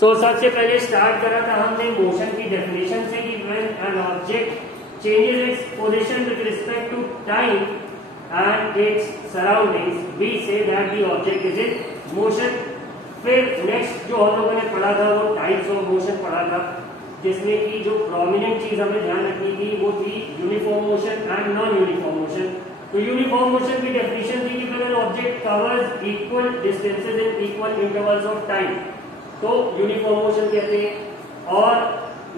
सो सबसे पहले स्टार्ट करा था हमने मोशन की डेफिनेशन से कि when an object changes its position with respect to time and its surroundings we say that the object is in motion. फिर नेक्स्ट जो हम लोगों ने पढ़ा था वो टाइप्स ऑफ मोशन पढ़ा था, जिसमें कि जो प्रोमिनेंट चीज हमें ध्यान रखनी थी वो थी uniform motion and non uniform motion. तो यूनिफॉर्म मोशन की डेफिनेशन थी कि when an object covers equal distances in equal intervals of time, तो यूनिफॉर्म मोशन कहते हैं। और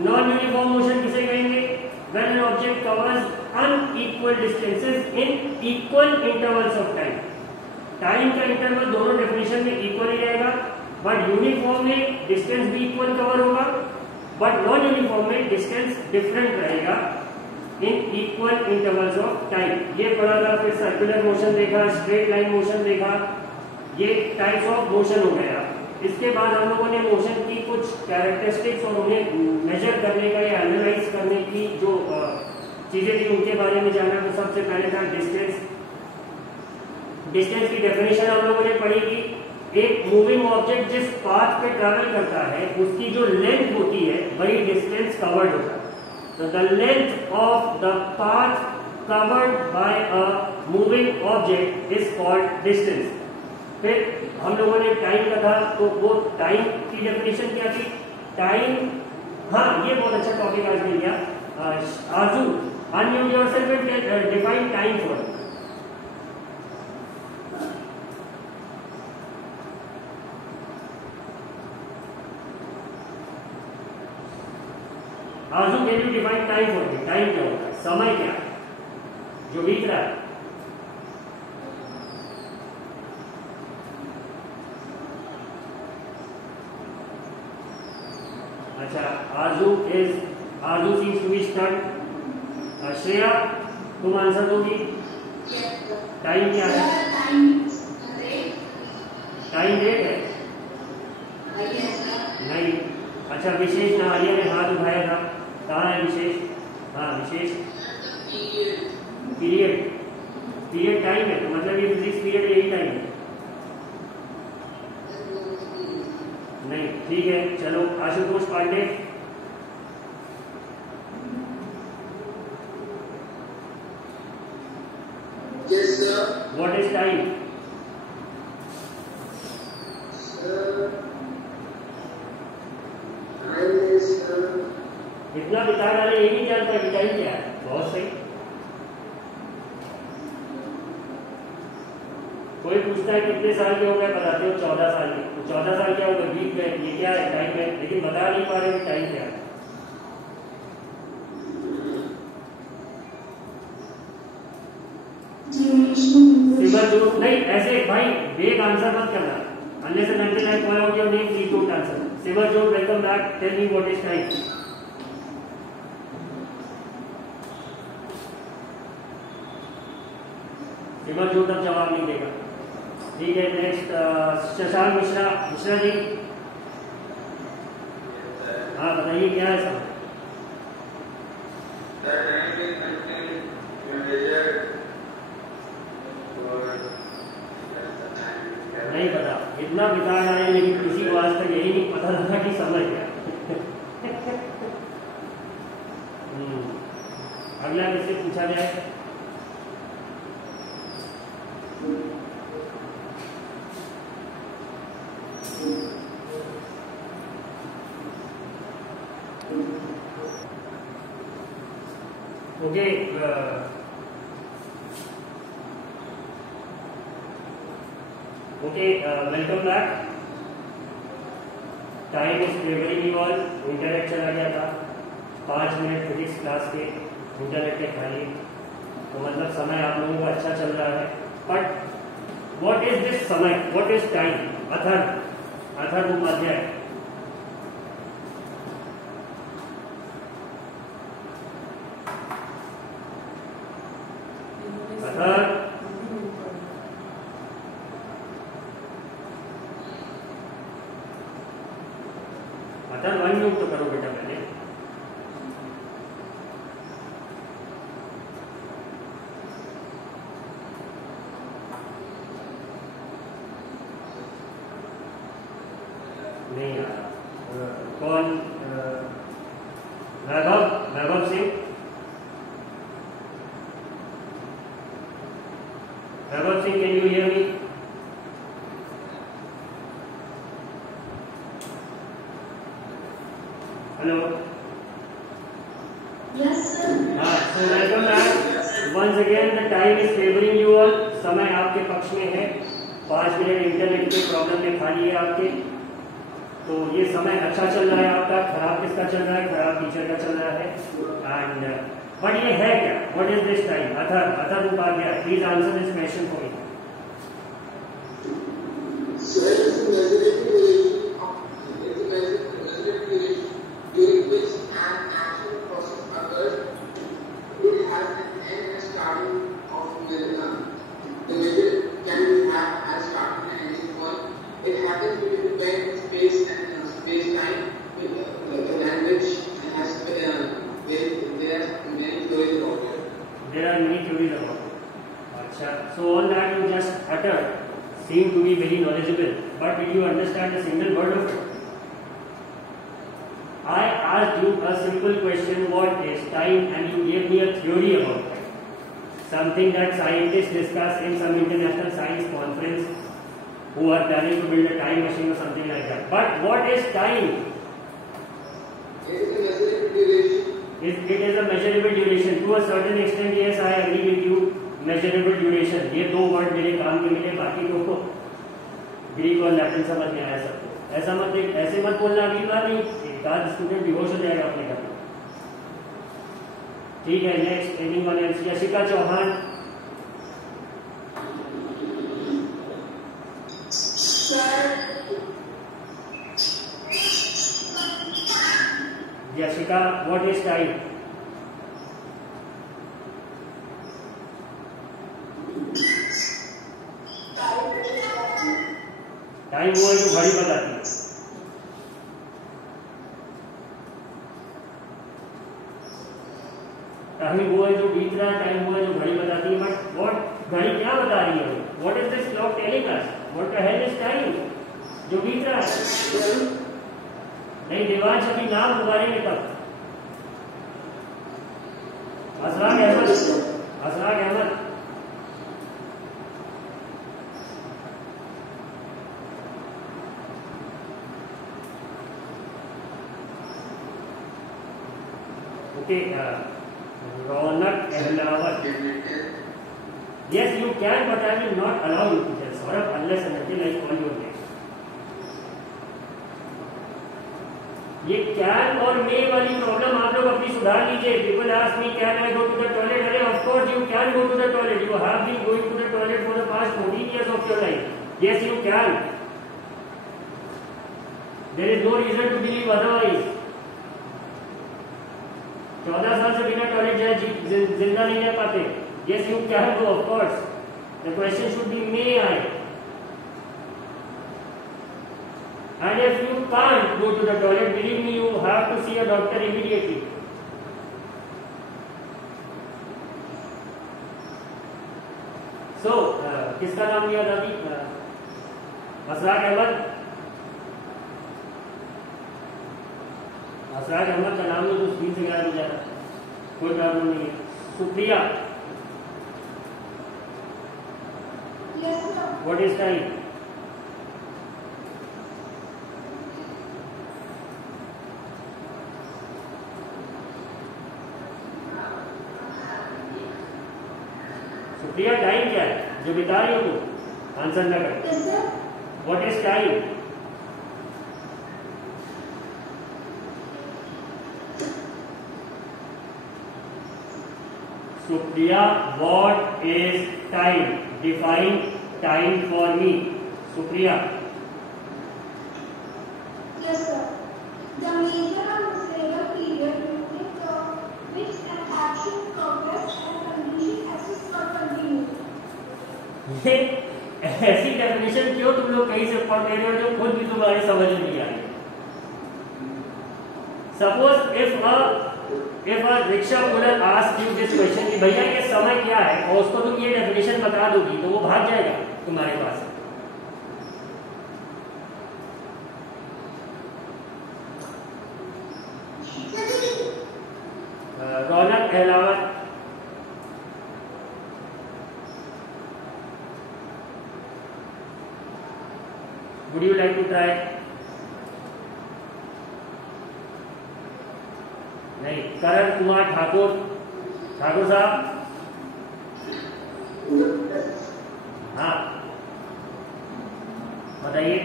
नॉन यूनिफॉर्म मोशन किसे कहेंगे? When an object covers unequal distances in equal intervals of time. Time का इंटरवल दोनों डेफिनेशन में इक्वल ही रहेगा, बट यूनिफॉर्म में डिस्टेंस भी इक्वल कवर होगा, बट नॉन यूनिफॉर्म में डिस्टेंस डिफरेंट रहेगा in equal intervals of time. ये पढ़ा था। फिर सर्कुलर मोशन देखा, स्ट्रेट लाइन मोशन देखा, ये टाइप्स ऑफ मोशन हो गया। इसके बाद हम लोगों ने मोशन की कुछ कैरेक्टरिस्टिक्स और उन्हें मेजर करने का या एनालाइज करने की जो चीजें थी उनके बारे में जाना। तो सबसे पहले था डिस्टेंस। डिस्टेंस की डेफिनेशन हम लोगों ने पढ़ी कि एक मूविंग ऑब्जेक्ट जिस पाथ पे ट्रैवल करता है उसकी जो लेंथ होती है वही डिस्टेंस कवर्ड होता है। तो the length of the path covered by a moving object is called distance. फिर हम लोगों ने टाइम का था, तो वो टाइम की डेफिनेशन क्या थी? टाइम, हाँ ये बहुत अच्छा टॉपिक आज मिल गया। Aaju unmute yourself and define time for. Aaju can you define time for me? Time क्या होता है? समय क्या है जो बीत रहा है? अच्छा, Arzoo seems to be stunned. Shreya तुम आंसर दोगी? टाइम क्या है? टाइम रेट है? नहीं। अच्छा, विशेष नहारिया ने हाथ उठाया था, कहाँ है विशेष? हाँ विशेष, पीरियड। पीरियड टाइम है, तो मतलब ये फिजिक्स पीरियड यही टाइम है? नहीं, ठीक है। चलो Ashutosh Pandey. Yes, sir. What is time? Time is इतना बिता डाले ये नहीं जानता कि टाइम क्या है। बहुत सही। कोई पूछता है कितने साल के हो गए, बताते हो 14 साल के। तो 14 साल क्या होगा? बीत गए। ये क्या है? टाइम है। लेकिन बता नहीं पा रहे कि टाइम क्या है। सिमरजोत नहीं, ऐसे भाई वेग आंसर मत करना। Unless and until I call out your name please don't answer. Simarjot welcome back. Tell me what is time? Simarjot अब जवाब नहीं देगा। ठीक है, नेक्स्ट शशांक मिश्रा। मिश्रा जी, हाँ बताइए क्या है सब? नहीं पता। इतना बिता रहा है लेकिन किसी को आज तक यही नहीं पता था कि समय क्या। अगला किससे पूछा जाए? Okay, welcome back. Time is gradually evolve. Internet चला गया था 5 मिनट फिजिक्स क्लास के, इंटरनेट के खाली। तो मतलब समय आप लोगों को अच्छा चल रहा है। बट व्हाट इज दिस समय? What is time? Atharv Upadhyay. Atharv unmute तो करो बेटा पहले। नहीं आ रहा। कौन? Vaibhav Singh. Vaibhav Singh, can you hear me? Hello. Yes, sir. हाँ, so welcome back. Once again the time is favoring you all. समय आपके पक्ष में है। 5 मिनट इंटरनेट के प्रॉब्लम में खाली है आपके, तो ये समय अच्छा चल रहा है आपका। खराब किसका चल रहा है? खराब टीचर का चल रहा है। एंड बट ये है क्या? What is this time? Athar Upadhyay, please answer this question for me. during which an action process occurs. It has an end and starting of the measure can have as starting and ending point. It happens between time, space and space time. The language has there are many theories about it. There are many theories about it. अच्छा, so all that you just uttered seem to be very knowledgeable, but did you understand a single word of it? I asked you a simple question, what is time, and you gave me a theory about time. Something that scientists discuss in some international science conference who are planning to build a time machine or something like that. But what is time? It is a measurable duration. It is a measurable duration. To a certain extent, yes, I agree with you. Measurable duration. ये दो word मेरे काम के मिले, बाकी तो Greek और Latin समझ में आया सबको। ऐसा मत ऐसे मत बोलना अगली बार, नहीं एक स्टूडेंट बेहोश हो जाएगा अपने घर में। ठीक है, next anyone else? Yashika Chauhan. Yashika, what is time? Time वो है जो घड़ी बताती है। टाइम वो है जो बीत रहा है, टाइम वो है जो घड़ी बताती है। बट व्हाट, घड़ी क्या बता रही है? What is this clock telling us? What the hell is time? जो बीत रहा है। नहीं, देवांश अभी नाम दोबारे में तब। Asrag Ahmad, Asrag Ahmad. Okay, Raunak Ahlawat. Yes, you can, but I will not allow you to tell Saurabh unless and until I call your name. ये कैन और मे वाली प्रॉब्लम आप लोग अपनी सुधार लीजिए। People ask me can I go to the toilet? अरे of course you can go to the toilet. You have been going to the toilet for the past 14 years of your life. Yes, you can. There is no reason to believe otherwise. 14 साल से बिना toilet जाए जिंदा नहीं रह पाते। Yes, you can go, of course. The question should be may I? And if you can't go to the toilet, believe me, you have to see a doctor immediately. So, किसका नाम लिया दादी? असराग अहमद। असराग अहमद का नाम तो स्क्रीन से गायब हो जाता, कोई प्रॉब्लम नहीं है। Supriya, Yes, sir. what is time? Supriya, time क्या है जो बिता रही हो तुम? आंसर ना कर। Yes, sir. What is time? Supriya, what is time? Define time for me. Supriya, Yes, sir. The measure of observable period during which an action progress and condition exists for continue. ये ऐसी डेफिनेशन क्यों तुम लोग कहीं से पढ़ रहे हो जो खुद भी तुम्हारी समझ में नहीं आ रही? Suppose if a rickshaw puller ask you this question कि भैया ये समय क्या है, और उसको तुम ये डेफिनेशन बता दोगी तो वो भाग जाएगा तुम्हारे पास। रौनक Ahlawat, would you like to try? नहीं. करण कुमार ठाकुर, ठाकुर साहब, हाँ बताइए.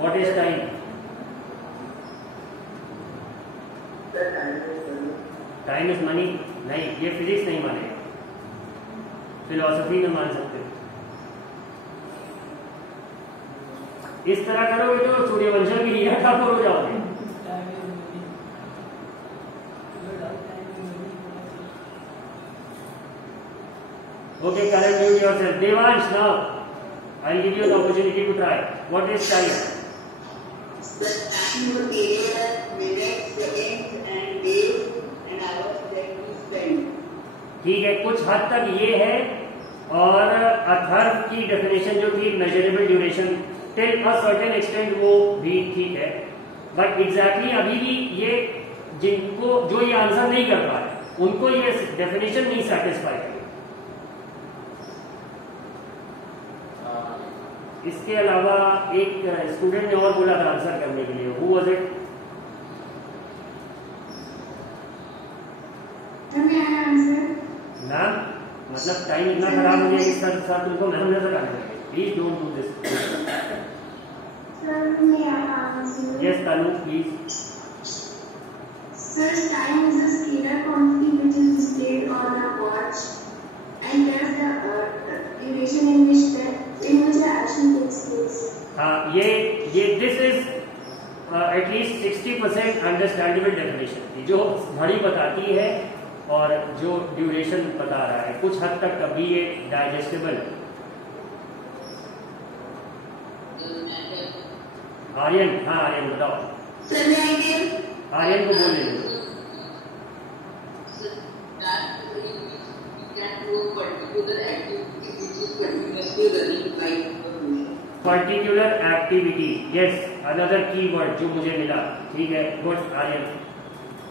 What is time? Time is money. नहीं, ये फिजिक्स नहीं मानेगा, फिलोसफी में मान सकते हो. इस तरह करोगे तो सूर्यवंशम की हीरा ठाकुर हो जाओगे. Okay, Karan, mute yourself. Devansh, now I'll give you the opportunity to try. What is time? The time would be minutes, seconds, and days, and hours that we spend. ठीक है, कुछ हद तक ये है. और अथर्व की डेफिनेशन जो थी measurable duration till a certain extent, वो भी ठीक है. बट एग्जैक्टली अभी भी ये जिनको जो ये आंसर नहीं कर पा रहे उनको ये डेफिनेशन नहीं सेटिस्फाई करेगी. इसके अलावा एक स्टूडेंट ने और बोला था आंसर करने के लिए. Who was it? मैम, मतलब टाइम इतना खराब हो गया कि सर तुमको मैम नजर आने लगे. Please don't do this. Yes तालू, please. Sir, time is a scalar quantity which is displayed on a watch, and there's the duration in which the action takes place. हाँ, ये this is at least 60% understandable definition. जो घड़ी बताती है और जो duration बता रहा है, कुछ हद तक कभी ये डाइजेस्टेबल. आर्यन, हाँ आर्यन बताओ. आर्यन को बोल लेंगे. Particular activity, yes, another keyword जो मुझे मिला. ठीक है, गुड आर्यन.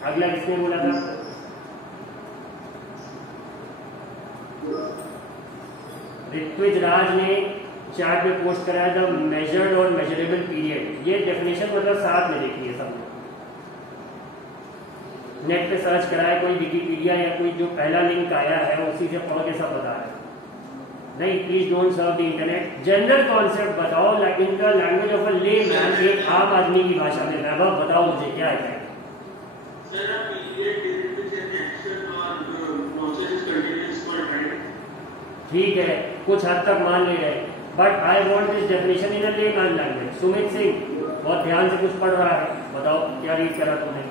अगला किसने बोला था? ऋत्विज राज ने चैट में पोस्ट कराया था मेजर्ड और मेजरेबल पीरियड. ये डेफिनेशन मतलब साथ में देखी है सबने. नेट पे सर्च कराया, कोई विकिपीडिया या कोई जो पहला लिंक आया है उसी से पढ़ के सब बता रहे हैं. नहीं, please don't serve the internet. General concept बताओ, like in the language of a layman, एक आम आदमी की भाषा में. वैभव बताओ मुझे क्या है. ठीक है, कुछ हद तक मान ले रहे, but I want this definition in a layman language. Sumit Singh बहुत ध्यान से कुछ पढ़ रहा है, बताओ क्या रीड करा तुमने.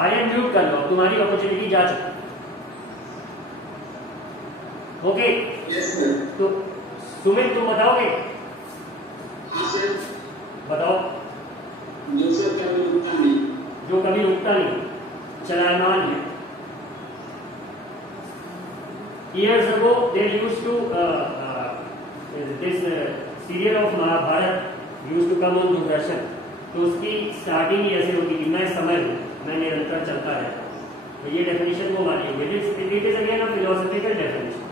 आर्यन म्यूट कर लो, तुम्हारी अपॉर्चुनिटी जा चुकी. ओके, तो सुमित तुम बताओगे? बताओ. जो कभी रुकता नहीं, चलायमान है. Years ago they used to this serial of Mahabharat used to come on Doordarshan. तो उसकी स्टार्टिंग ही ऐसे होती थी, मैं समय हूँ, मैं निरंतर चलता रहता हूँ. तो ये डेफिनेशन वो मानी हुई. It is again a philosophical definition.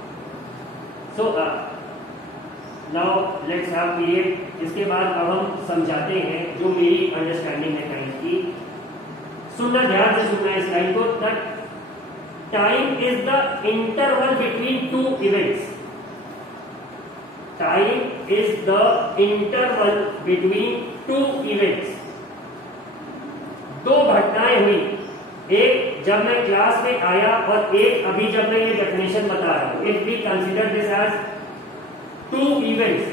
So now let's have period. इसके बाद अब हम समझाते हैं जो मेरी अंडरस्टैंडिंग है टाइम की. सुनना, ध्यान से सुनना इस लाइन को. That time is the interval between two events. Time is the interval between two events. दो घटनाएं हुई, एक जब मैं क्लास में आया और एक अभी जब मैं ये डेफिनेशन बता रहा हूं. If we consider this as two events,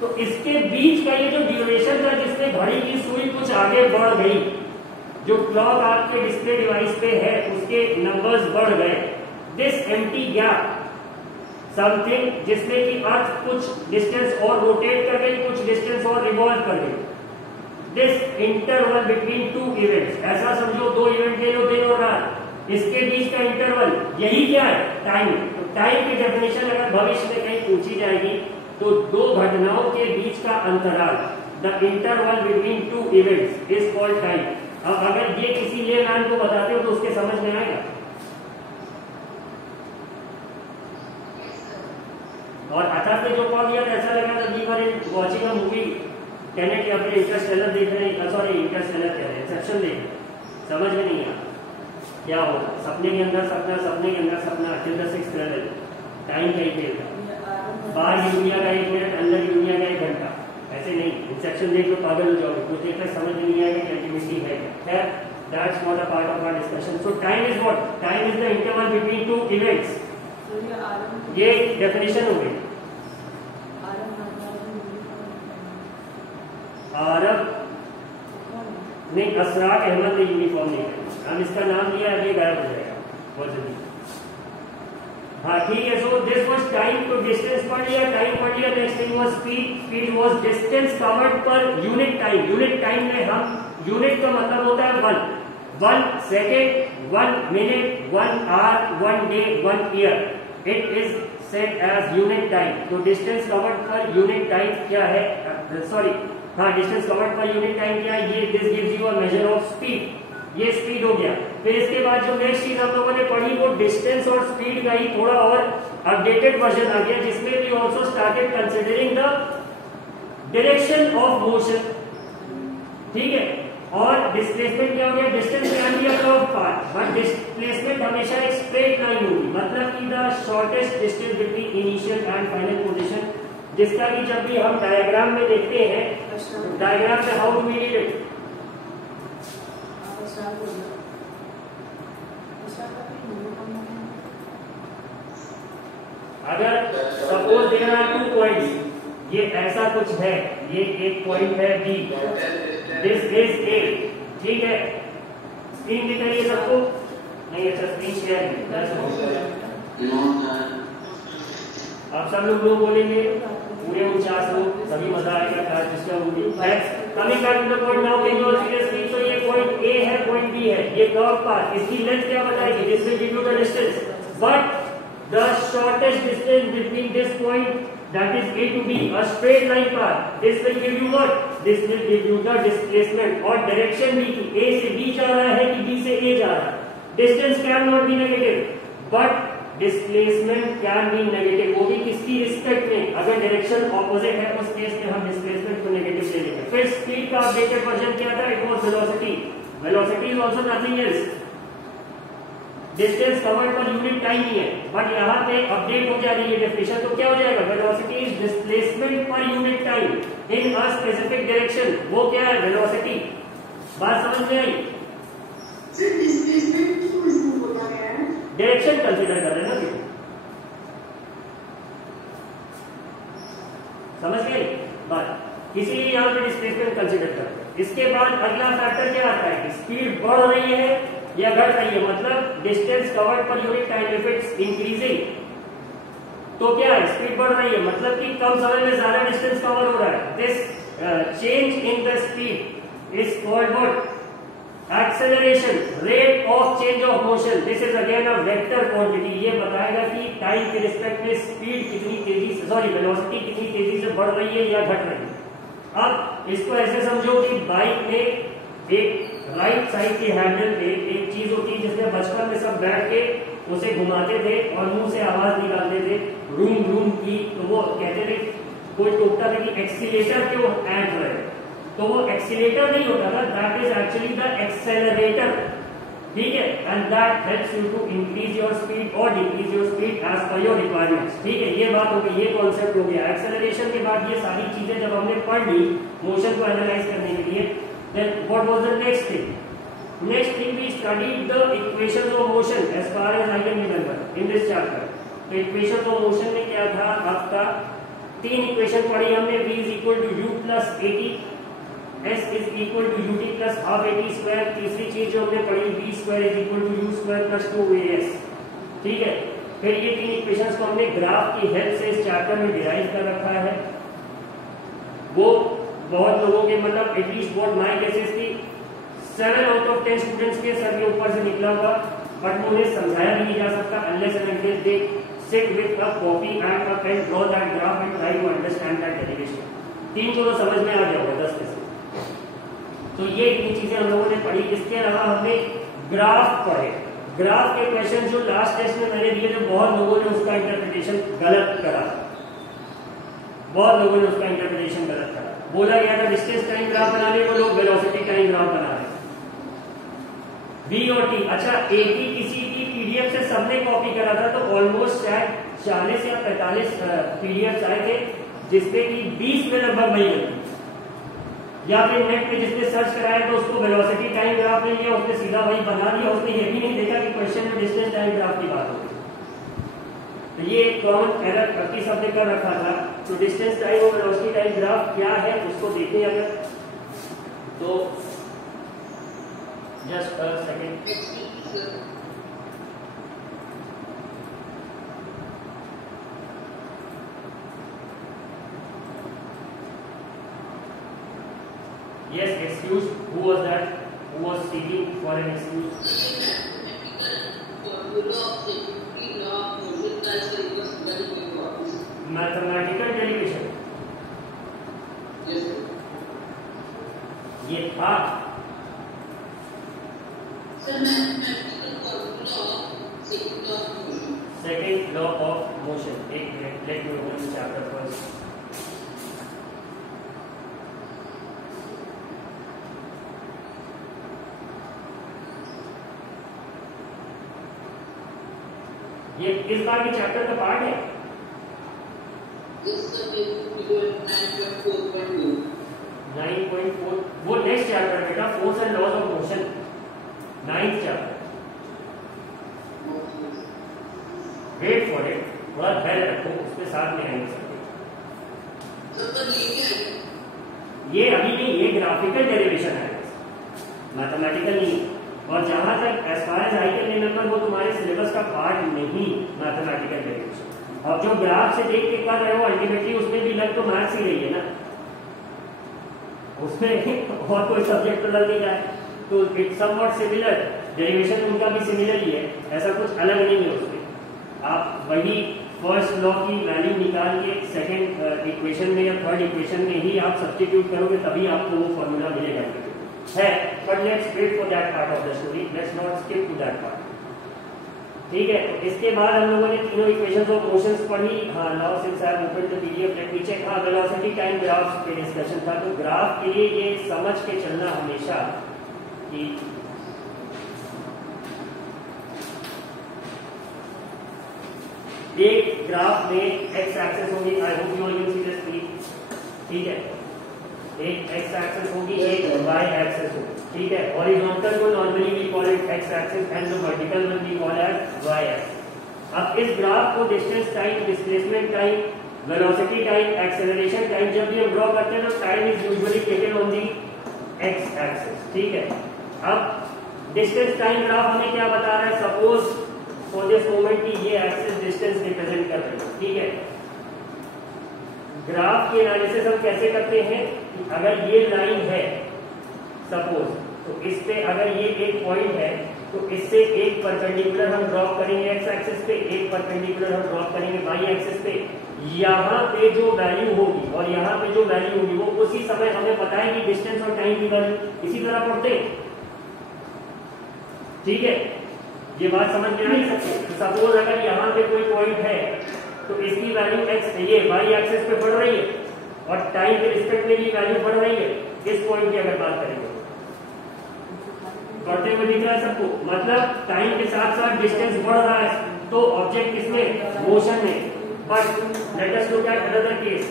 तो इसके बीच का ये जो ड्यूरेशन था जिसमें घड़ी की सुई कुछ आगे बढ़ गई, जो क्लॉक आपके डिस्प्ले डिवाइस पे है उसके नंबर्स बढ़ गए. दिस एम्प्टी गैप, समथिंग जिसमें कि अर्थ कुछ डिस्टेंस और रोटेट कर गई, कुछ डिस्टेंस और रिवॉल्व कर गई. This interval between two events, ऐसा समझो दो इवेंट के जो दिन और रात, इसके बीच का इंटरवल, यही क्या है? टाइम. तो टाइम की डेफिनेशन अगर भविष्य में कहीं पूछी जाएगी तो दो घटनाओं के बीच का अंतराल, the interval between two events is called time. अब अगर ये किसी लेमैन को बताते हो तो उसके समझ में आएगा। और अर्थात ने जो कॉल दिया था ऐसा लगा था we were watching a movie Tenet या फिर इंटरस्टेलर देख रहे हैं, सॉरी इंटरस्टेलर कह रहे हैं, इंसेप्शन देख रहे हैं, समझ में नहीं आया क्या होगा। सपने के अंदर सपना, सपने के अंदर सपना, till the sixth level, time का ही खेल था। बाहर की दुनिया का 1 मिनट, अंदर की दुनिया का 1 घंटा, ऐसे नहीं। इंसेप्शन देख लो पागल हो जाओगे, कुछ देखकर समझ में नहीं आएगा कि अल्टीमेटली है क्या। That's not a part of our discussion. So time is what? Time is the interval between two events. ये डेफिनेशन हो गई। आरब नहीं, असरार अहमद ने यूनिफॉर्म नहीं किया, हम इसका नाम लिया, अभी गायब हो जाएगा बहुत जल्दी। हाँ ठीक है। सो दिस वाज टाइम, तो डिस्टेंस पढ़ लिया, टाइम पढ़ लिया। Next thing was speed. Speed was distance covered per unit time. Unit time में हम, यूनिट का मतलब होता है 1 second, 1 minute, 1 hour, 1 day, 1 year. It is set as unit time. तो distance covered per unit time क्या है? सॉरी हाँ, distance covered per unit time क्या है? ये this gives you a measure of speed. ये स्पीड हो गया। फिर इसके बाद जो नेक्स्ट चीज हम लोगों ने पढ़ी वो डिस्टेंस और स्पीड का ही थोड़ा और अपडेटेड वर्जन आ गया, जिसमें we also started considering the direction of motion. ठीक है। और डिस्प्लेसमेंट क्या हो गया? Distance can be a curve path, but displacement हमेशा एक स्ट्रेट लाइन होगी, मतलब कि the shortest distance between initial and final position, जिसका कि जब भी हम डायग्राम में देखते हैं, डायग्राम में how do we read it? अगर सपोज देयर आर 2 पॉइंट्स, ये ऐसा कुछ है, ये एक पॉइंट है बी, दिस इज ए, ठीक है। स्क्रीन दिख रही है सबको? नहीं, अच्छा स्क्रीन शेयर आप सब लोग बोलेंगे पूरे 49 लोग, सभी मजा आएगा। क्लास डिस्टर्ब होगी। Coming back to the point now, can you all see the screen? So ये पॉइंट ए है, पॉइंट बी है, ये कर्व पाथ, इसकी लेंथ क्या बताएगी? This will give you the distance, but the shortest distance between this point, that is A to B, a straight line path, this will give you what? This will give you the displacement। और direction भी कि A से B जा रहा है कि B से A जा रहा है। Distance can not be negative, but displacement can be negative. वो भी किसकी रिस्पेक्ट में? अगर डायरेक्शन ऑपोजिट है उस केस में हम डिस्प्लेसमेंट को नेगेटिव ले लेंगे। फिर स्पीड का अपडेटेड वर्जन क्या था? It was velocity. Velocity is also nothing else, distance covered per unit time ही है, बट यहाँ पे अपडेट हो जा रही है डेफिनेशन। तो क्या हो जाएगा? वेलोसिटी इज डिस्प्लेसमेंट पर unit time in a specific direction. वो क्या है? वेलोसिटी। बात समझ में आई? सर डिस्प्लेसमेंट क्यों इसमें बोला गया है? डायरेक्शन कंसीडर कर रहे हैं ना, समझ गए बात? इसीलिए यहाँ पे डिस्प्लेसमेंट कंसीडर कर रहे हैं। इसके बाद अगला फैक्टर क्या आता है? स्पीड बढ़ रही है या घट रही है, मतलब distance covered per unit time if it's increasing, तो क्या है? स्पीड बढ़ रही है, मतलब कि कम समय में ज्यादा डिस्टेंस कवर हो रहा है। This change in the speed is called what? Acceleration, rate of change of motion. This is again a vector quantity. ये बताएगा कि टाइम के रिस्पेक्ट में स्पीड कितनी तेजी से, सॉरी वेलोसिटी कितनी तेजी से बढ़ रही है या घट रही है। अब इसको ऐसे समझो कि बाइक में एक राइट साइड की हैंडल पे एक चीज होती है जिसमें बचपन में सब बैठ के उसे घुमाते थे और मुंह से आवाज निकालते थे रूम रूम की, तो वो कहते थे, कोई टोकता था कि एक्सीलेटर क्यों ऐड रहे, तो वो एक्सीलेटर नहीं होता था, that is actually the accelerator. ठीक है, and that helps you to increase your speed और decrease your speed as per your requirements. ठीक है, ये बात हो गई, ये कॉन्सेप्ट हो गया। एक्सेलरेशन के बाद ये सारी चीजें जब हमने पढ़ ली मोशन को एनालाइज करने के लिए, then what was the next thing? Next thing we studied the equations of motion as far as I can remember in this chapter. तो equations of motion में क्या था आपका? 3 इक्वेशन पढ़ी हमने। v is equal to u plus at, s is equal to ut plus half at square। तीसरी चीज जो हमने पढ़ी v square is equal to u square plus 2as। ठीक है, फिर ये 3 इक्वेशंस को हमने ग्राफ की हेल्प से इस चैप्टर में डिराइव कर रखा है। वो बहुत लोगों के, मतलब एटलीस्ट व्हाट माय केसेस थी, 7 आउट ऑफ 10 स्टूडेंट्स के सर के ऊपर से निकला हुआ, बट उन्हें समझाया भी नहीं जा सकता unless and until they sit with a copy and a pen, draw that graph and try to understand that derivation. 3 को तो समझ में आ गया होगा 10 में से। तो ये इतनी चीजें हम लोगों ने पढ़ी। इसके अलावा हमने ग्राफ पढ़े। ग्राफ के क्वेश्चन जो लास्ट टेस्ट में मैंने दिए थे, बहुत लोगों ने उसका इंटरप्रिटेशन गलत करा, बहुत लोगों ने उसका इंटरप्रिटेशन गलत करा। बोला गया था डिस्टेंस टाइम ग्राफ बनाने को, लोग वेलोसिटी टाइम ग्राफ बना रहे। बी और टी, अच्छा एक ही किसी की पीडीएफ से सबने कॉपी करा था, तो ऑलमोस्ट शायद 40 या 45 पीडीएफ आए थे, जिसमें कि 20 में लगभग वही होती, या फिर नेट पे जिसने सर्च कराया तो उसको वेलोसिटी टाइम ग्राफ मिल गया, उसने सीधा वही बना दिया, उसने ये भी नहीं देखा कि क्वेश्चन में डिस्टेंस टाइम ग्राफ की बात होगी। तो ये एक कॉमन एरर अति सबने कर रखा था। तो डिस्टेंस टाइम और वेलोसिटी टाइम ग्राफ क्या है उसको देखें अगर, तो just a second. Yes, excuse. Who was that? Who was seeking for an excuse? Mathematical derivation. Yes, sir. ये था second law of motion. एक minute, let me open the chapter first. ये इस बार के चैप्टर का पार्ट है। 9.4 वो next chapter बेटा, force and laws of motion, 9th चैप्टर। वेट फॉर इट, थोड़ा धैर्य रखो, उसके साथ में आएंगे सब। ये अभी नहीं, ये ग्राफिकल डेरिवेशन है, मैथमेटिकल नहीं। और जहां तक as far as I can remember, वो तुम्हारे सिलेबस का पार्ट नहीं मैथमेटिकल डेरिवेशन। अब जो ग्राफ से देख के कर रहे हो अल्टीमेटली उसमें भी लग तो मैथ्स ही रही है ना, उसमें और कोई सब्जेक्ट तो लग नहीं रहा है। तो इट्स समवॉट सिमिलर, डेरिवेशन उनका भी सिमिलर ही है, ऐसा कुछ अलग नहीं है उसमें। आप वही फर्स्ट लॉ की वैल्यू निकाल के सेकंड इक्वेशन में या थर्ड इक्वेशन में ही आप सब्स्टिट्यूट करोगे, तभी आपको वो फॉर्मूला मिलेगा है। But let's wait for that part of the story, let's not skip to that part. ठीक है, तो इसके बाद हम लोगों ने तीनों इक्वेशंस ऑफ मोशंस पढ़ी। हाँ, now since I have open the PDF, let me check. हाँ, वेलोसिटी टाइम ग्राफ पे डिस्कशन था। तो ग्राफ के लिए ये समझ के चलना हमेशा कि एक ग्राफ में एक्स एक्सिस होगी, I hope you all can see the screen. ठीक है, एक एक्स एक्सिस होगी, एक वाई एक्सिस होगी। ठीक है, हॉरिजॉन्टल को normally we call it X axis and the vertical one we call as Y axis. अब इस ग्राफ को distance time, displacement time, velocity time, acceleration time जब भी हम ड्रॉ करते हैं तो time is usually taken on the X axis. ठीक है, अब डिस्टेंस टाइम ग्राफ हमें क्या बता रहा है, सपोज फॉर दिस मोमेंट की ये एक्सिस डिस्टेंस रिप्रेजेंट कर रही है। ठीक है, ग्राफ की एनालिसिस हम कैसे करते हैं कि अगर ये लाइन है सपोज, तो इस पे अगर ये एक पॉइंट है तो इससे एक परपेंडिकुलर हम ड्रॉप करेंगे एक्स एक्सिस पे, एक परपेंडिकुलर हम ड्रॉप करेंगे वाई एक्सिस पे। यहाँ पे जो वैल्यू होगी और यहाँ पे जो वैल्यू होगी वो उसी समय हमें बताएगी डिस्टेंस और टाइम की वैल्यू। इसी तरह पढ़ते। ठीक है, ये बात समझ में आ नहीं सकती। सपोज अगर यहाँ पे कोई पॉइंट है तो इसकी वैल्यू एक्स, ये वाई एक्सिस पे बढ़ रही है और टाइम के रिस्पेक्ट में भी वैल्यू बढ़ रही है। इस पॉइंट की अगर बात करेंगे बढ़ते हुए दिख रहा है सबको, मतलब टाइम के साथ साथ डिस्टेंस बढ़ रहा है। तो ऑब्जेक्ट किसमें, मोशन में। But let us look at another case.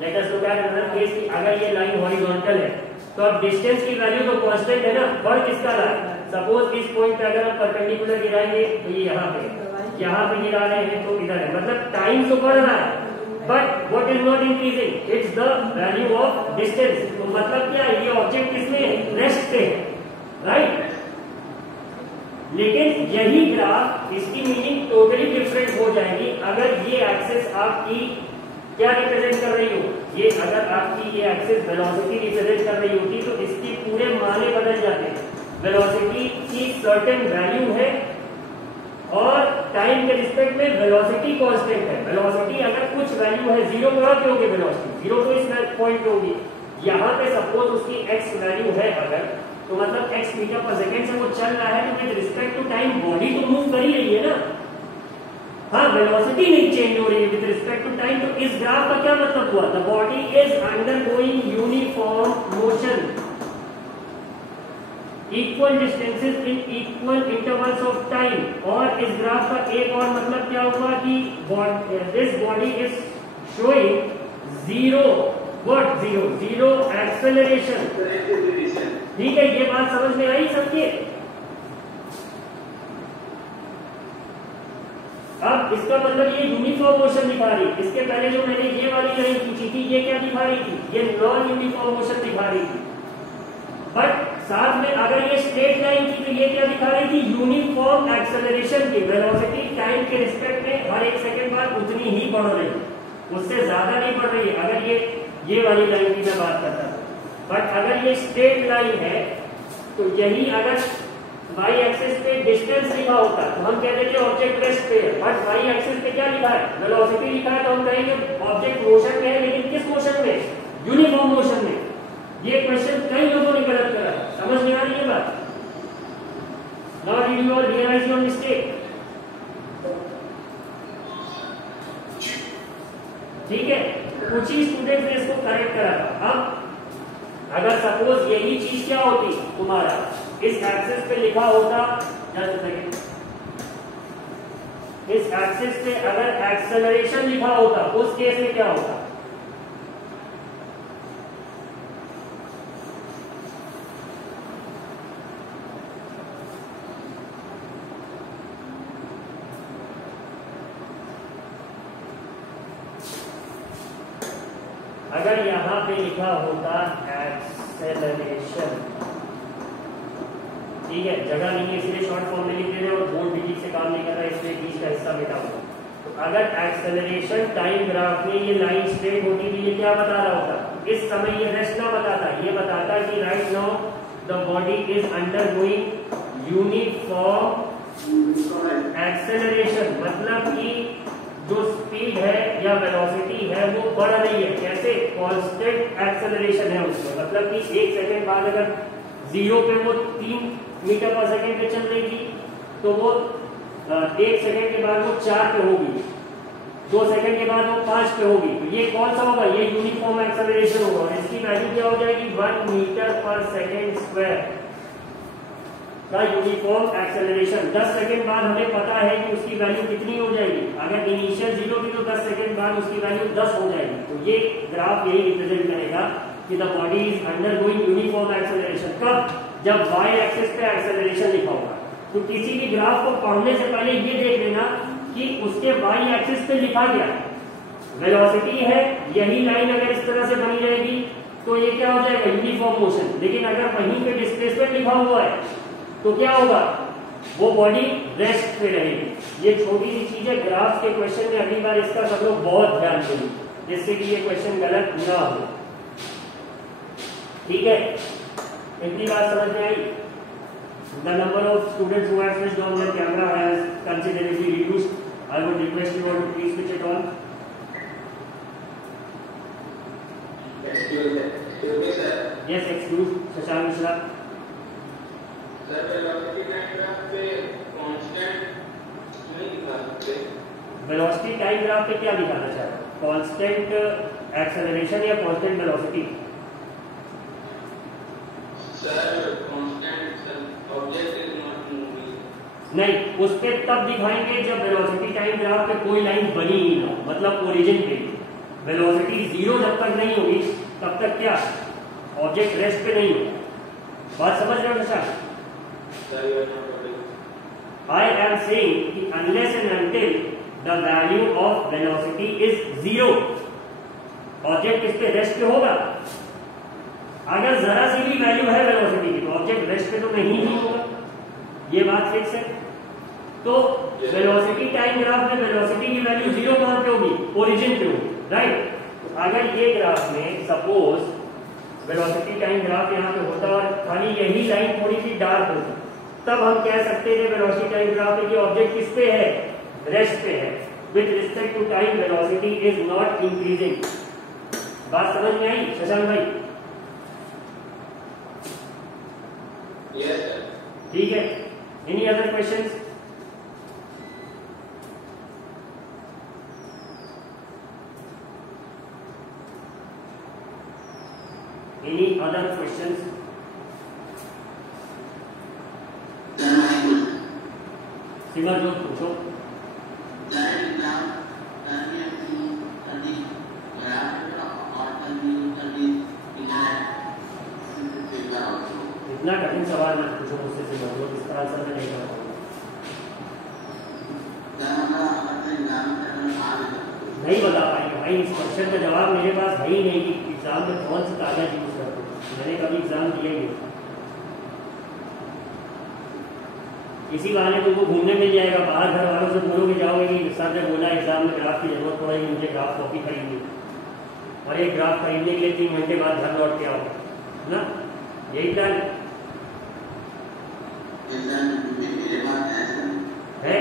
Let us look at another case कि अगर ये लाइन हॉरिजॉन्टल है तो अब डिस्टेंस की वैल्यू तो कांस्टेंट है ना, बढ़ किसका रहा है। सपोज इस पॉइंट पे अगर हम परपेंडिकुलर गिराएंगे तो ये यहाँ पे गिरा रहे हैं तो इधर है, मतलब टाइम तो बढ़ रहा है but what is not increasing, it's the value of distance. तो मतलब क्या है, ये ऑब्जेक्ट किसमें, रेस्ट पे है, राइट। लेकिन यही ग्राफ, इसकी मीनिंग टोटली डिफरेंट हो जाएगी अगर ये एक्सिस आपकी क्या रिप्रेजेंट कर रही हो। ये अगर आपकी ये एक्सिस वेलोसिटी रिप्रेजेंट कर वेलोसिटी की सर्टेन वैल्यू है और टाइम के रिस्पेक्ट में वेलोसिटी कांस्टेंट है। वेलोसिटी अगर कुछ वैल्यू है, जीरो कहां पे होगी वेलोसिटी, जीरो तो इस पॉइंट पे होगी। यहाँ पे सपोज उसकी x वैल्यू है अगर, तो मतलब x मीटर पर सेकेंड से वो चल रहा है, तो with respect to time body तो मूव कर ही रही है ना। हाँ, वेलोसिटी नहीं चेंज हो रही है विद रिस्पेक्ट टू टाइम। तो इस ग्राफ का क्या मतलब हुआ? The body is undergoing uniform motion, equal distances in equal intervals of time. और इस ग्राफ का एक और मतलब क्या हुआ कि this body is showing zero what, zero acceleration. ठीक है, ये बात समझ में आई सबके? अब इसका मतलब ये यूनिफॉर्म मोशन दिखा रही। इसके पहले जो मैंने ये वाली लाइन खींची थी, ये क्या दिखा रही थी? ये नॉन यूनिफॉर्म मोशन दिखा रही थी। बट साथ में अगर ये स्ट्रेट लाइन थी तो ये क्या दिखा रही थी? यूनिफॉर्म एक्सेलरेशन की। वेलोसिटी टाइम के रिस्पेक्ट में हर एक सेकंड बाद उतनी ही बढ़ रही है, उससे ज्यादा नहीं बढ़ रही है। अगर ये वाली लाइन की मैं बात करता हूं, बट अगर ये स्ट्रेट लाइन है तो यही अगर y एक्सिस पे डिस्टेंस लिखा होता तो हम कहते थे ऑब्जेक्ट रेस्ट पे है, बट y एक्सिस पे क्या लिखा है? वेलोसिटी लिखा है, तो हम कहेंगे ऑब्जेक्ट मोशन में है, लेकिन किस मोशन में? यूनिफॉर्म मोशन में। ये क्वेश्चन कई लोगों ने गलत करा है, समझ में आ रही है बात? Now did you all realise your mistake? ठीक है, कुछ ही स्टूडेंट ने इसको करेक्ट करा था। अब अगर सपोज यही चीज क्या होती तुम्हारा, इस एक्सिस पे लिखा होता, जस्ट सेकंड, इस एक्सिस पे अगर एक्सेलरेशन लिखा होता, उस केस में क्या होता? अगर यहां पे लिखा होता एक्सेलरेशन, ठीक है, जगह नहीं है इसलिए शॉर्ट फॉर्म में लिख दे रहे और बोर्ड भी ठीक से काम नहीं कर रहा है, इसलिए बीच का हिस्सा मिटा हुआ। तो अगर एक्सेलरेशन टाइम ग्राफ में ये लाइन स्ट्रेट होती तो ये क्या बता रहा होता? इस समय ये रेस्ट ना बताता, ये बताता कि right now the body is undergoing uniform acceleration, मतलब कि जो स्पीड है या वेलोसिटी है वो बढ़ रही है। कैसे? कांस्टेंट एक्सेलरेशन है उसमें, मतलब कि एक सेकंड बाद अगर जीरो पे वो 3 मीटर पर सेकंड पे चल रही थी तो वो एक सेकंड के बाद वो 4 पे होगी, 2 सेकंड के बाद वो 5 पे होगी। तो ये कौन सा होगा? ये यूनिफॉर्म एक्सेलरेशन होगा और इसकी वैल्यू क्या हो जाएगी? 1 मीटर पर सेकंड स्क्वायर का यूनिफॉर्म एक्सेलरेशन। 10 सेकंड बाद हमें पता है कि उसकी वैल्यू कितनी हो जाएगी। अगर इनिशियल 0 थी तो 10 सेकंड बाद उसकी वैल्यू 10 हो जाएगी। तो ये ग्राफ यही रिप्रेजेंट करेगा कि the body is undergoing uniform acceleration. कब? जब y एक्सिस पे एक्सेलरेशन लिखा होगा। तो किसी भी ग्राफ को पढ़ने से पहले ये देख लेना कि उसके y एक्सिस पे लिखा गया वेलोसिटी है, यही लाइन अगर इस तरह से बनी रहेगी तो ये क्या हो जाएगा? Uniform motion. लेकिन अगर वहीं पे डिस्प्लेसमेंट लिखा हुआ है तो क्या होगा? वो बॉडी रेस्ट पे रहेगी। ये छोटी सी चीज है, ग्राफ के क्वेश्चन में अगली बार इसका सब लोग बहुत ध्यान देंगे, जिससे कि ये क्वेश्चन गलत ना हो। ठीक है, इतनी बात समझ में आई? The number of students who have switched on their camera has considerably reduced. I would request you all to please switch it on. Excuse me, sir. Yes, excuse Shashank Mishra. Sir, velocity time graph पे constant नहीं दिखा सकते? Velocity time graph पे क्या दिखाना चाह रहे हो? कांस्टेंट एक्सेलरेशन या constant velocity? Sir, constant object is not moving. नहीं, उस पे तब दिखाएंगे जब वेलोसिटी टाइम ग्राफ पे कोई लाइन बनी ही ना, मतलब ओरिजिन पे। वेलोसिटी 0 जब तक नहीं होगी तब तक क्या ऑब्जेक्ट रेस्ट पे नहीं होगा। बात समझ रहे हो सर? I am saying कि unless and until the value of velocity is 0, object किस पे? रेस्ट पे होगा। अगर जरा सी भी वैल्यू है वेलोसिटी की तो ऑब्जेक्ट रेस्ट पे तो नहीं ही होगा। ये बात फिक्स है। तो वेलोसिटी टाइम ग्राफ में वेलोसिटी की वैल्यू 0 कहां पे होगी? ओरिजिन पे होगी, राइट? तो अगर ये ग्राफ में सपोज वेलोसिटी टाइम ग्राफ यहाँ पे होता और खाली यही लाइन थोड़ी सी डार्क होती, तब हम कह सकते थे वेलोसिटी टाइम ग्राफ में कि ऑब्जेक्ट किस पे है, रेस्ट पे है। With respect to time velocity is not increasing. बात समझ में आई शशांक भाई? Yes, sir. ठीक है, any other questions? Any other questions? Simarjot पूछो। इतना कठिन सवाल मत पूछो मुझसे सिमर जो, इसका आंसर मैं नहीं कर पाऊंगा। नहीं बता पाएंगे भाई, इस क्वेश्चन का जवाब मेरे पास है ही नहीं कि एग्जाम में कौन सा कागज यूज करते हो। मैंने कभी एग्जाम दिया ही नहीं। इसी बहाने तुमको घूमने मिल जाएगा, बाहर घर वालों से बोलोगे जाओगे कि सर ने बोला एग्जाम में ग्राफ की जरूरत पड़ेगी, मुझे ग्राफ कॉपी खरीदनी, और एक ग्राफ खरीदने के लिए 3 घंटे बाद घर लौट के आओ ना, यही प्लान है।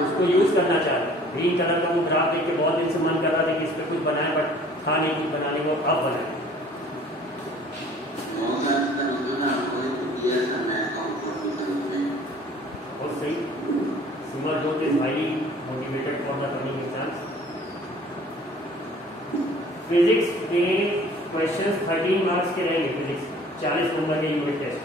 उसको यूज करना चाहता है। ग्रीन कलर का वो ग्राफ देख के बहुत दिन से मन कर रहा था कि इस पर कुछ बनाए, बट था नहीं कुछ बनाने को, अब बनाए। बहुत सही। सिमर जोत is highly motivated for the coming exams. Physics के क्वेश्चंस 13 मार्क्स के रहेंगे। फिजिक्स 40 नंबर के यूनिट टेस्ट।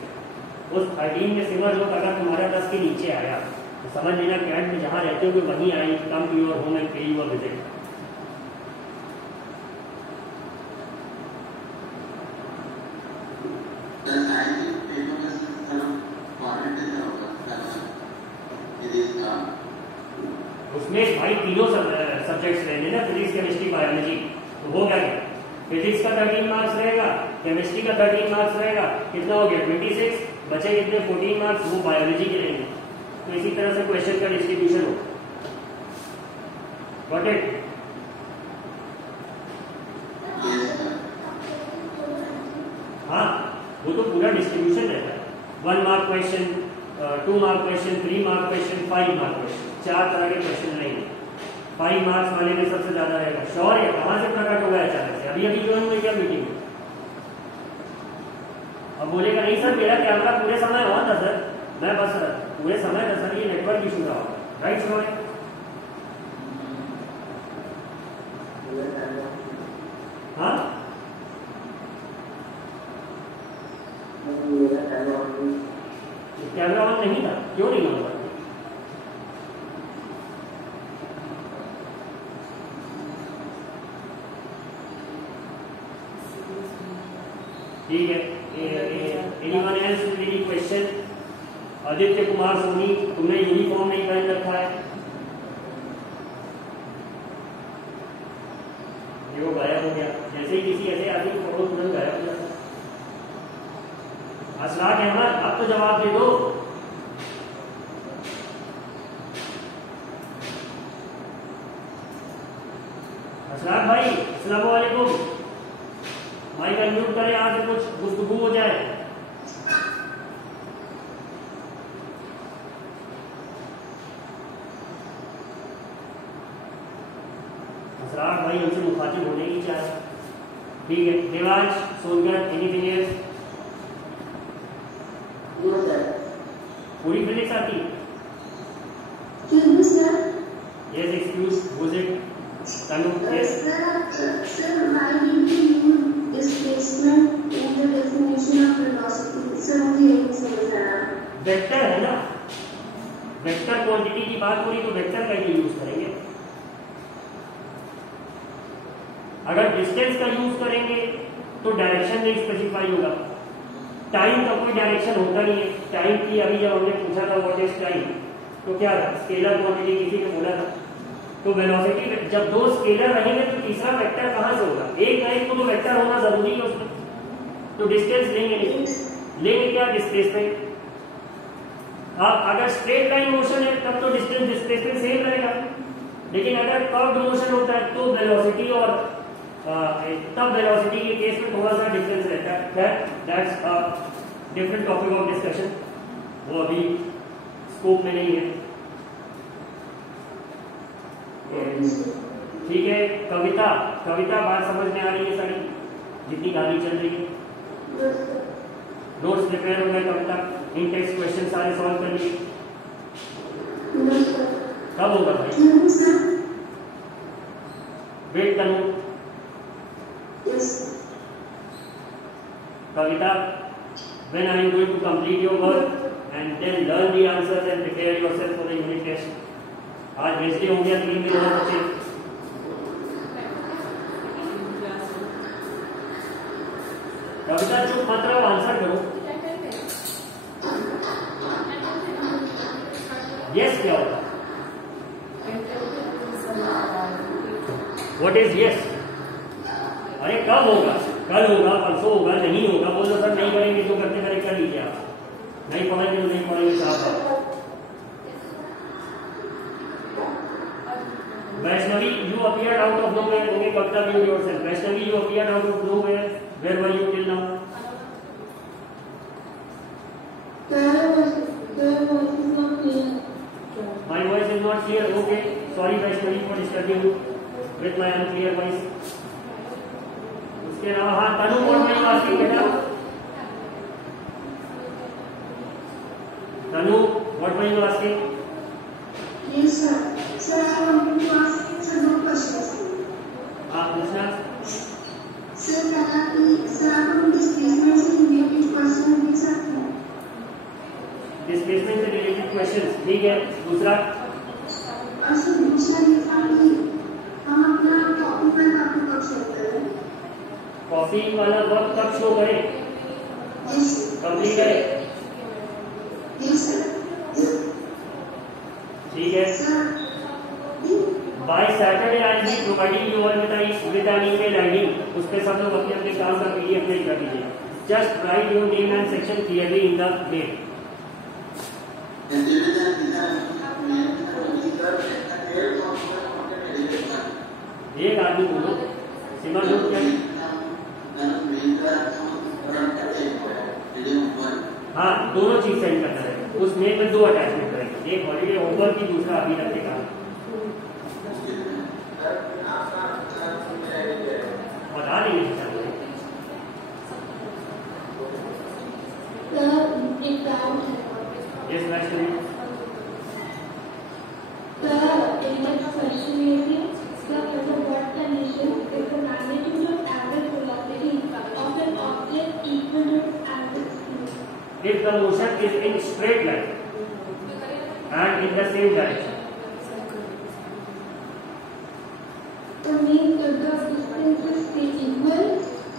उस 13 में सिमर जोत अगर तुम्हारा 10 के नीचे आया तो समझ लेना कैंट में जहां रहते हो वहीं आई, come to your home and pay your visit. उसमें भाई तीनों सब्जेक्ट्स रहेंगे ना, फिजिक्स केमिस्ट्री बायोलॉजी। तो हो गया क्या? फिजिक्स का 13 मार्क्स रहेगा, केमिस्ट्री का 13 मार्क्स रहेगा, कितना हो गया 26, बचे कितने 14 मार्क्स, वो बायोलॉजी के रहेंगे। तो इसी तरह से क्वेश्चन का डिस्ट्रीब्यूशन हो। Got it? हाँ, वो तो पूरा डिस्ट्रीब्यूशन रहता है। 1 mark question, 2 mark question, 3 mark question, 5 mark question, 4 तरह के क्वेश्चन रहेंगे। 5 मार्क्स वाले में सबसे ज्यादा रहेगा। श्योर है? कहां से प्रकट होगा अचानक से? अभी अभी ज्वाइन हुई क्या मीटिंग में? अब बोलेगा नहीं सर मेरा कैमरा पूरे समय ऑन था सर, मैं बस पूरे समय था सर, ये नेटवर्क इशू था। राइट श्योर है? हाँ, कैमरा ऑन नहीं था। क्यों नहीं ऑन था? ठीक है। Anyone else with any question? Aditya Kumar Soni, तुमने यूनिफॉर्म नहीं पहन रखा है, ये वो गायब हो गया। जैसे ही किसी ऐसे आदमी को पकड़ो तुरंत गायब हो जाता है। असलाक अहमद, अब तो जवाब दे दो। असलाक भाई, अस्सलाम वालेकुम। माइक अनम्यूट करें, यहाँ से कुछ गुफ्तगू हो जाए। असरार भाई हमसे मुखातिब होने की चाहे। ठीक है। Devansh, Sonkar, anything else? पूरी फिजिक्स आती? Yes, excuse, who's it? Tanu, yes. Sir, why did you use displacement in the definition of velocity? Sir, मुझे यही समझ आया। वेक्टर है ना, वेक्टर क्वांटिटी की बात हो रही तो वेक्टर का ही यूज करेंगे। अगर डिस्टेंस का यूज करेंगे तो डायरेक्शन नहीं स्पेसिफाई होगा। टाइम का कोई डायरेक्शन होता नहीं है। टाइम की अभी जब हमने पूछा था व्हाट इज टाइम, तो क्या था? स्केलर क्वांटिटी किसी ने बोला था। तो वेलोसिटी, जब 2 स्केलर रहेंगे तो तीसरा वेक्टर कहां से होगा? एक ना एक को तो वेक्टर होना जरूरी है उसमें। तो डिस्टेंस लेंगे नहीं, लेंगे क्या? डिस्प्लेसमेंट। अब अगर स्ट्रेट लाइन मोशन है तब तो डिस्टेंस डिस्प्लेसमेंट सेम रहेगा, लेकिन अगर कर्व्ड मोशन होता है तो वेलोसिटी और तब वेलोसिटी के केस में थोड़ा सा डिफरेंस रहता है, that's a different topic of discussion, वो अभी स्कोप में नहीं है। ठीक है, कविता बात समझ में आ रही है सारी जितनी गाली चल रही है? नोट्स प्रिपेयर हो गए कविता? इन टेक्स्ट क्वेश्चन सारे सॉल्व कर लिए? कब होगा भाई? Wait Tanu. Kavita, when are you going to complete your work and then learn the answers and prepare yourself for the unit test? आज वेस्डे हो गया, 3 दिन और बचे। कविता चुप मत रहो, आंसर करो। यस क्या होगा? What is yes? अरे कब होगा? कल होगा, परसों होगा, नहीं होगा? बोलो सर नहीं करेंगे, जो करते करें कर लीजिए आप। नहीं पढ़ेंगे तो नहीं पढ़ेंगे साहब। Vaishnavi, you appeared out of nowhere. Okay, Kavita, mute yourself. Vaishnavi, you appeared out of nowhere. Where were you till now? My voice is not clear. Okay, sorry Vaishnavi for disturbing you with my unclear voice. उसके अलावा हाँ तनु, what were you asking बेटा? तनु, what were you asking? Yes sir. Sir, I wanted to ask you some more questions. हाँ पूछना। Sir, आप displacement से related question पूछ सकते हैं? डिस्प्लेसमेंट से रिलेटेड क्वेश्चंस, ठीक है। दूसरा और सर दूसरा ये था कि हम अपना टॉपिक पर काफी कर सकते हैं। कॉफी वाला वर्क कब शो करें? Yes. कंप्लीट करें? Yes sir. ठीक है। Sir. By Saturday I be providing you all with an email ID. उस पे सब लोग अपने अपने काम का पीडीएफ मेल कर दीजिए। Just write your name and section clearly in the mail. एक आदमी बोलो, सीमा नोट क्या? हाँ दोनों चीज सेंड करना है। उस मेल में 2 अटैचमेंट करेंगे, एक हॉलीडे होमवर्क की, दूसरा अभी तक के काम। बता देंगे yes Vaishnavi. In my question is, under what conditions is the magnitude of average velocity of an object equal to its average speed? If the motion is in straight line and in the same direction. So means if the distance is equal.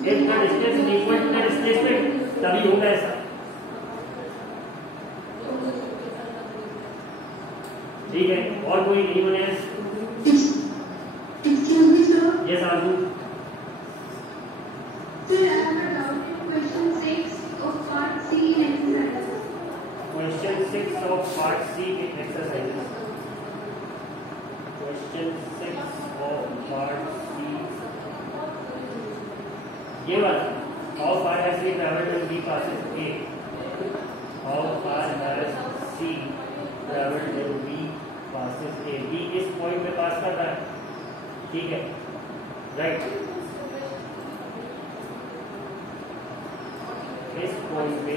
If the distance is equal to the displacement, तभी होगा ऐसा। ठीक है, और कोई anyone else? Excuse me sir. Yes Arzu. Sir, I have a doubt in question 6 of part C in exercise. Question 6 of part C in exercises. Question 6 of part C. ये वाला. How far has he traveled when B passes A? How far has C traveled when B passes A? B इस point पे पास कर रहा है, ठीक है, right? इस पॉइंट पे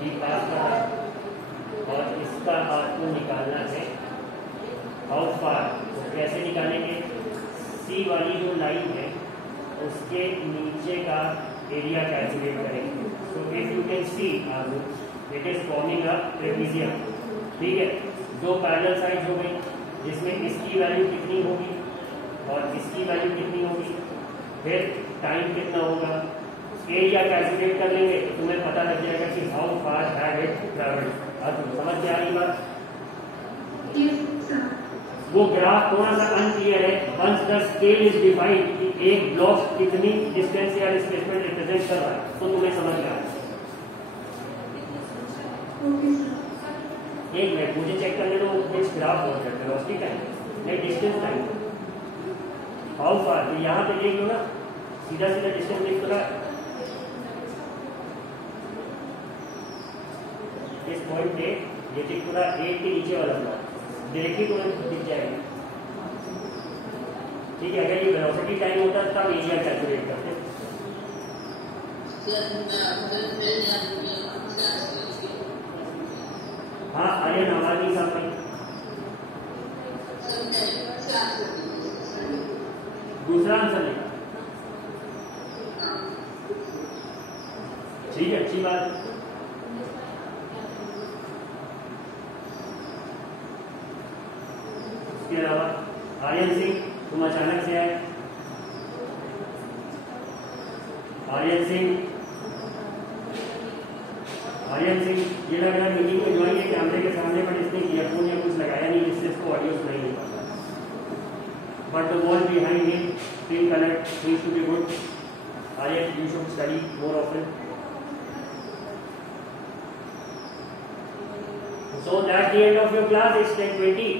B पास कर रहा है और इसका आपको निकालना है हाउ फार। तो कैसे निकालेंगे? C वाली जो लाइन है उसके नीचे का एरिया कैलकुलेट करेंगे। So if you can see it is forming a trapezium, ठीक है। 2 पैरेलल साइड्स हो गई जिसमें इसकी वैल्यू कितनी होगी और इसकी वैल्यू कितनी होगी, फिर टाइम कितना होगा, एरिया कैलकुलेट कर लेंगे तो तुम्हें पता लग जाएगा कि how far had it travelled. अब समझ में आ रही बात? वो ग्राफ थोड़ा सा अनक्लियर है। Once the scale is defined कि एक ब्लॉक कितनी डिस्टेंस या डिस्प्लेसमेंट रिप्रेजेंट कर रहा है तो तुम्हें समझ में आ रहा है। एक मिनट मुझे चेक करने दो, कुछ ग्राफ हो जाता है वेलोसिटी टाइम नहीं डिस्टेंस टाइम। हाउ फार, तो यहाँ पे देख लो ना, सीधा सीधा डिस्टेंस लिख दो ना, इस पॉइंट पे ये टिक पूरा 8 के नीचे वाला ब्लॉक डायरेक्टली तुम्हें दिख जाएगा। ठीक है, अगर ये वेलोसिटी टाइम होता तो आप एरिया कैलकुलेट करते। हाँ आर्यन आवाज नहीं साफ नहीं। दूसरा आंसर लिखा, ठीक है, अच्छी बात। इसके अलावा आर्यन सिंह, तुम अचानक से आए। आर्यन सिंह, आर्यन सिंह, ये लग रहा है मीटिंग में ज्वाइन है कैमरे के सामने, पर इसने ईयरफोन या कुछ लगाया नहीं, जिससे इसको ऑडियो सुनाई नहीं पाता। But the wall behind him screen connect seems to be good. Aryan, you should study more often. So that's the end of your class. It's 10:20.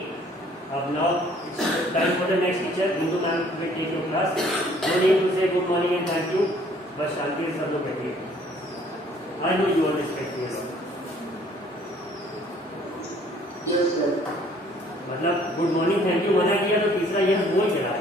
Now it's time for the next teacher. Hindu ma'am will take your class. No need to say good morning and thank you. बस शांति से सब लोग बैठिए। I know you all respect me a lot. Yes, sir. मतलब good morning thank you मना किया तो तीसरा यह बोल गया।